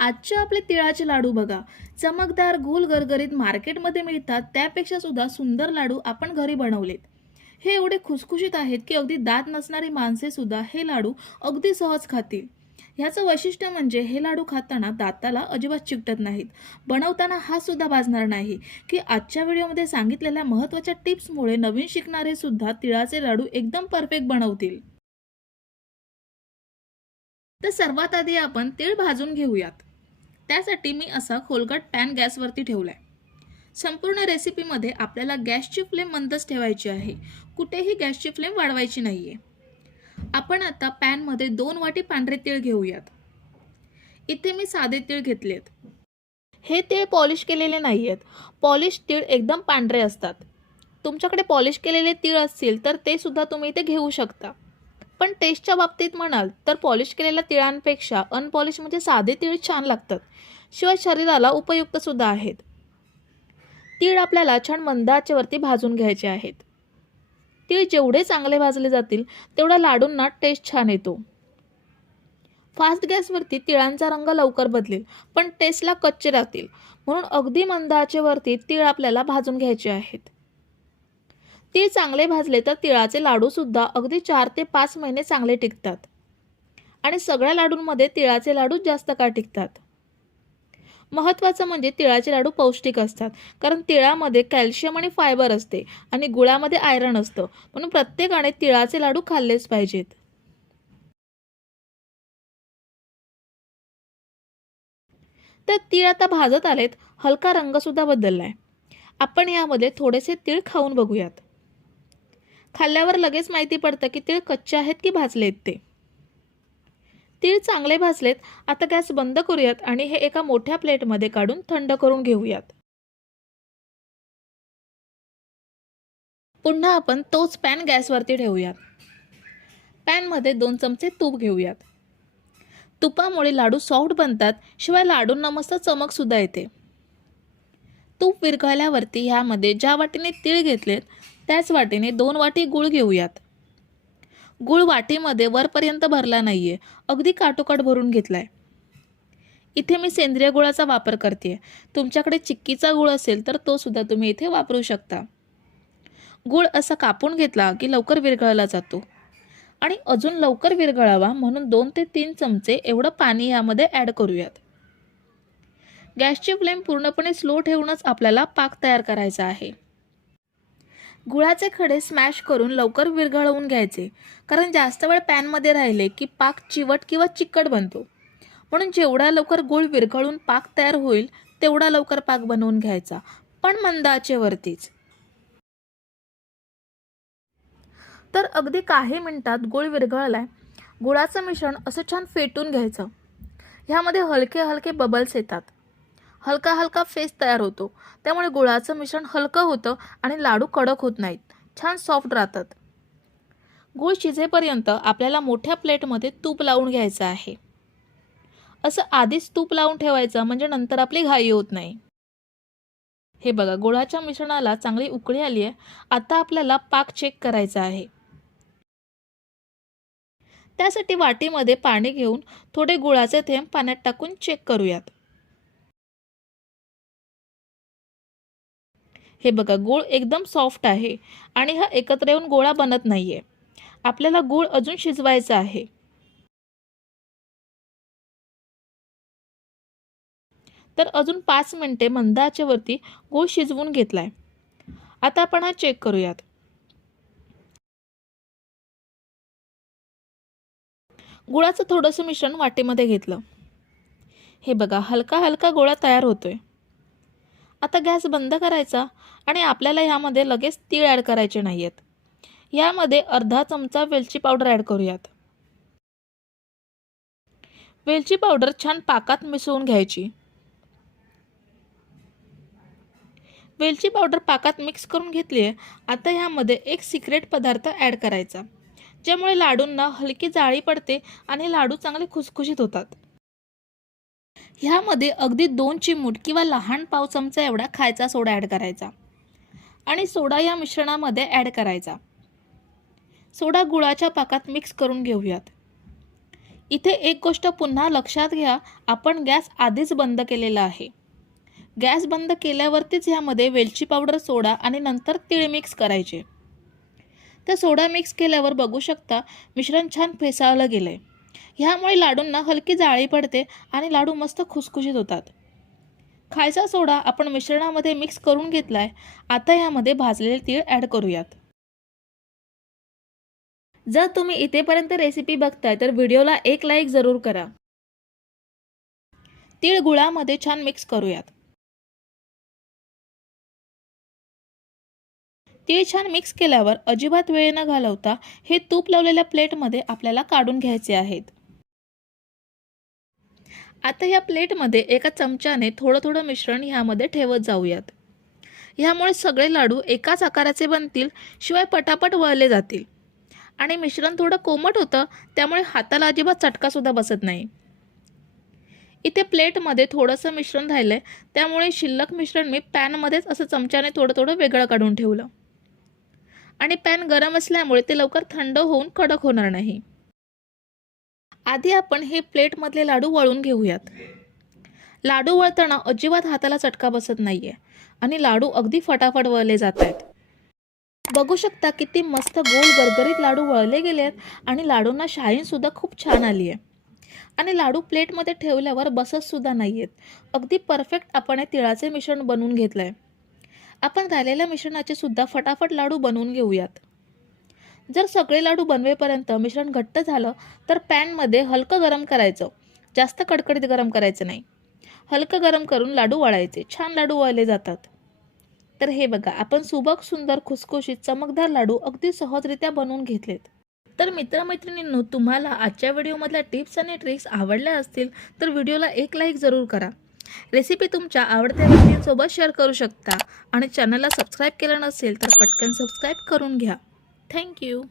आजचे आपले तिळाचे लाडू बघा. चमकदार गोल गरगरीत मार्केटमध्ये मिळतात. त्यापेक्षा सुद्धा सुंदर लाडू आपण घरी बनवलेत. हे एवढे खुसखुशीत आहेत की अगदी दात नसणारी माणसे सुद्धा हे लाडू अगदी सहज खातील. ह्याचं वैशिष्ट्य म्हणजे हे लाडू खाताना दाताला अजिबात चिकटत नाहीत. बनवताना हा सुद्धा भाजणार नाही. की आजच्या व्हिडिओमध्ये सांगितलेल्या महत्त्वाच्या टिप्समुळे नवीन शिकणारे सुद्धा तिळाचे लाडू एकदम परफेक्ट बनवतील. तर सर्वात आधी आपण तीळ भाजून घेऊयात. त्यासाठी मी असा खोलगट पॅन गॅसवरती ठेवला आहे संपूर्ण रेसिपीमध्ये आपल्याला गॅसची फ्लेम मंदच ठेवायची आहे. कुठेही गॅसची फ्लेम वाढवायची नाही आहे आपण आता पॅनमध्ये दोन वाटी पांढरे तीळ घेऊयात. इथे मी साधे तीळ घेतलेत. हे तीळ पॉलिश केलेले नाही आहेत पॉलिश तीळ एकदम पांढरे असतात. तुमच्याकडे पॉलिश केलेले तीळ असतील तर ते सुद्धा तुम्ही इथे घेऊ शकता. पण टेस्टच्या बाबतीत म्हणाल तर पॉलिश केलेल्या तिळांपेक्षा अनपॉलिश म्हणजे साधे तिळ छान लागतात. शिवाय शरीराला उपयुक्त सुद्धा आहेत. तीळ आपल्याला छान मंद आचेवरती भाजून घ्यायचे आहेत. तीळ जेवढे चांगले भाजले जातील तेवढा लाडूंना टेस्ट छान येतो. फास्ट गॅसवरती तिळांचा रंग लवकर बदलेल पण टेस्टला कच्चे राहतील. म्हणून अगदी मंद आचेवरती तीळ आपल्याला भाजून घ्यायचे आहेत. तीळ चांगले भाजले तर तिळाचे लाडू सुद्धा अगदी चार ते पाच महिने चांगले टिकतात. आणि सगळ्या लाडूंमध्ये तिळाचे लाडू जास्त काळ टिकतात? महत्त्वाचं म्हणजे तिळाचे लाडू पौष्टिक असतात. कारण तिळामध्ये कॅल्शियम आणि फायबर असते आणि गुळामध्ये आयरन असतं. म्हणून प्रत्येकाने तिळाचे लाडू खाल्लेच पाहिजेत. तर तीळ आता भाजत आलेत. हलका रंगसुद्धा बदलला बदललाय. आपण यामध्ये थोडेसे तीळ खाऊन बघूयात. खाल्ल्यावर लगेच माहिती पडतं की तीळ कच्चे आहेत की भाजलेत ते. तीळ चांगले भाजलेत आता गॅस बंद करूयात आणि हे एका मोठ्या प्लेटमध्ये काढून थंड करून घेऊयात. पुन्हा आपण तोच पॅन गॅसवरती ठेवूयात. पॅनमध्ये दोन चमचे तूप घेऊयात. तुपामुळे लाडू सॉफ्ट बनतात शिवाय लाडूंना मस्त चमक सुद्धा येते. तूप विरघळल्यावरती ह्यामध्ये ज्या वाटीने तीळ घेतलेत त्याच वाटीने दोन वाटी गूळ घेऊयात. गूळ वाटीमध्ये वरपर्यंत भरला नाही आहे अगदी काटोकाट भरून घेतला आहे इथे मी सेंद्रिय गुळाचा वापर करते तुमच्याकडे चिक्कीचा गुळ असेल तर तो सुद्धा तुम्ही इथे वापरू शकता. गुळ असा कापून घेतला की लवकर विरघळला जातो. आणि अजून लवकर विरघळावा म्हणून दोन ते तीन चमचे एवढं पाणी यामध्ये ॲड करूयात. गॅसची फ्लेम पूर्णपणे स्लो ठेवूनच आपल्याला पाक तयार करायचा आहे. गुळाचे खडे स्मॅश करून लवकर विरघळवून घ्यायचे. कारण जास्त वेळ पॅनमध्ये राहिले की पाक चिवट किंवा चिकट बनतो. म्हणून जेवढा लवकर गुळ विरघळून पाक तयार होईल तेवढा लवकर पाक बनवून घ्यायचा. पण मंदाचेवरतीच तर अगदी काही मिनिटात गुळ विरघळलाय. गुळाचं मिश्रण असं छान फेटून घ्यायचं. ह्यामध्ये हलके हलके बबल्स येतात. हलका हलका फेस तयार होतो. त्यामुळे गुळाचं मिश्रण हलकं होतं आणि लाडू कडक होत नाहीत. छान सॉफ्ट राहतात. गूळ शिजेपर्यंत आपल्याला मोठ्या प्लेटमध्ये तूप लावून घ्यायचं आहे. असं आधीच तूप लावून ठेवायचं म्हणजे नंतर आपली घाई होत नाही. हे बघा गुळाच्या मिश्रणाला चांगली उकळी आली आहे. आता आपल्याला पाक चेक करायचा आहे. त्यासाठी वाटीमध्ये पाणी घेऊन थोडे गुळाचे थेंब पाण्यात टाकून चेक करूयात. हे बघा गूळ एकदम सॉफ्ट आहे आणि हा एकत्र येऊन गोळा बनत नाही आहे आपल्याला गूळ अजून शिजवायचा आहे. तर अजून पाच मिनिटे मंदाच्यावरती गूळ शिजवून घेतलाय. आता आपण हा चेक करूयात. गुळाचं थोडंसं मिश्रण वाटेमध्ये घेतलं. हे बघा हलका हलका गोळा तयार होतोय. आता गॅस बंद करायचा आणि आपल्याला ह्यामध्ये लगेच तीळ ॲड करायचे नाही आहेत यामध्ये अर्धा चमचा वेलची पावडर ॲड करूयात. वेलची पावडर छान पाकात मिसळून घ्यायची. वेलची पावडर पाकात मिक्स करून घेतली आहे आता ह्यामध्ये एक सिक्रेट पदार्थ ॲड करायचा ज्यामुळे लाडूंना हलकी जाळी पडते आणि लाडू चांगले खुसखुशीत होतात. ह्यामध्ये अगदी दोन चिमूट किंवा लहान पाव चमचा एवढा खायचा सोडा ॲड करायचा. आणि सोडा या मिश्रणामध्ये ॲड करायचा. सोडा गुळाच्या पाकात मिक्स करून घेऊयात. इथे एक गोष्ट पुन्हा लक्षात घ्या आपण गॅस आधीच बंद केलेला आहे. गॅस बंद केल्यावरतीच ह्यामध्ये वेलची पावडर सोडा आणि नंतर तीळ मिक्स करायचे. त्या सोडा मिक्स केल्यावर बघू शकता मिश्रण छान फेसाळलं गेलं आहे ह्यामुळे लाडूंना हलकी जाळी पडते आणि लाडू मस्त खुसखुशीत होतात. खायचा सोडा आपण मिश्रणामध्ये मिक्स करून घेतलाय. आता यामध्ये भाजलेले तीळ ॲड करूयात. जर तुम्ही इथेपर्यंत रेसिपी बघताय तर व्हिडिओला एक लाईक जरूर करा. तीळ गुळामध्ये छान मिक्स करूयात. तीळ छान मिक्स केल्यावर अजिबात वेळ न घालवता हे तूप लावलेल्या प्लेटमध्ये आपल्याला काढून घ्यायचे आहेत. आता या प्लेटमध्ये एका चमच्याने थोडं थोडं मिश्रण ह्यामध्ये ठेवत जाऊयात. ह्यामुळे सगळे लाडू एकाच आकाराचे बनतील शिवाय पटापट वळले जातील. आणि मिश्रण थोडं कोमट होतं त्यामुळे हाताला अजिबात चटकासुद्धा बसत नाही. इथे प्लेटमध्ये थोडंसं मिश्रण राहिलं आहे त्यामुळे शिल्लक मिश्रण मी पॅनमध्येच असं चमच्याने थोडं थोडं वेगळं काढून ठेवलं. आणि पॅन गरम असल्यामुळे ते लवकर थंड होऊन कडक होणार नाही. आधी आपण हे प्लेटमधले लाडू वळून घेऊयात. लाडू वळताना अजिबात हाताला चटका बसत नाहीये आणि लाडू अगदी फटाफट वळले जात आहेत बघू शकता किती मस्त गोल गरगरीत लाडू वळले गेले आहेत आणि लाडूंना शाईनसुद्धा खूप छान आली आहे आणि लाडू प्लेटमध्ये ठेवल्यावर बसतसुद्धा नाही आहेत अगदी परफेक्ट आपण हे तिळाचे मिश्रण बनवून घेतलं आहे आपण राहिलेल्या मिश्रणाचे सुद्धा फटाफट लाडू बनवून घेऊयात. जर सगळे लाडू बनवेपर्यंत मिश्रण घट्ट झालं तर पॅनमध्ये हलकं गरम करायचं. जास्त कडकडीत गरम करायचं नाही. हलकं गरम करून लाडू वळायचे. छान लाडू वळले जातात. तर हे बघा आपण सुबक सुंदर खुसखुशीत चमकदार लाडू अगदी सहजरित्या बनवून घेतलेत. तर मित्रमैत्रिणींनो तुम्हाला आजच्या व्हिडिओमधल्या टिप्स आणि ट्रिक्स आवडल्या असतील तर व्हिडिओला एक लाईक जरूर करा. रेसिपी तुमच्या आवडत्या व्यक्तींसोबत शेअर करू शकता. आणि चॅनलला सबस्क्राईब केलं नसेल तर पटकन सबस्क्राईब करून घ्या. Thank you.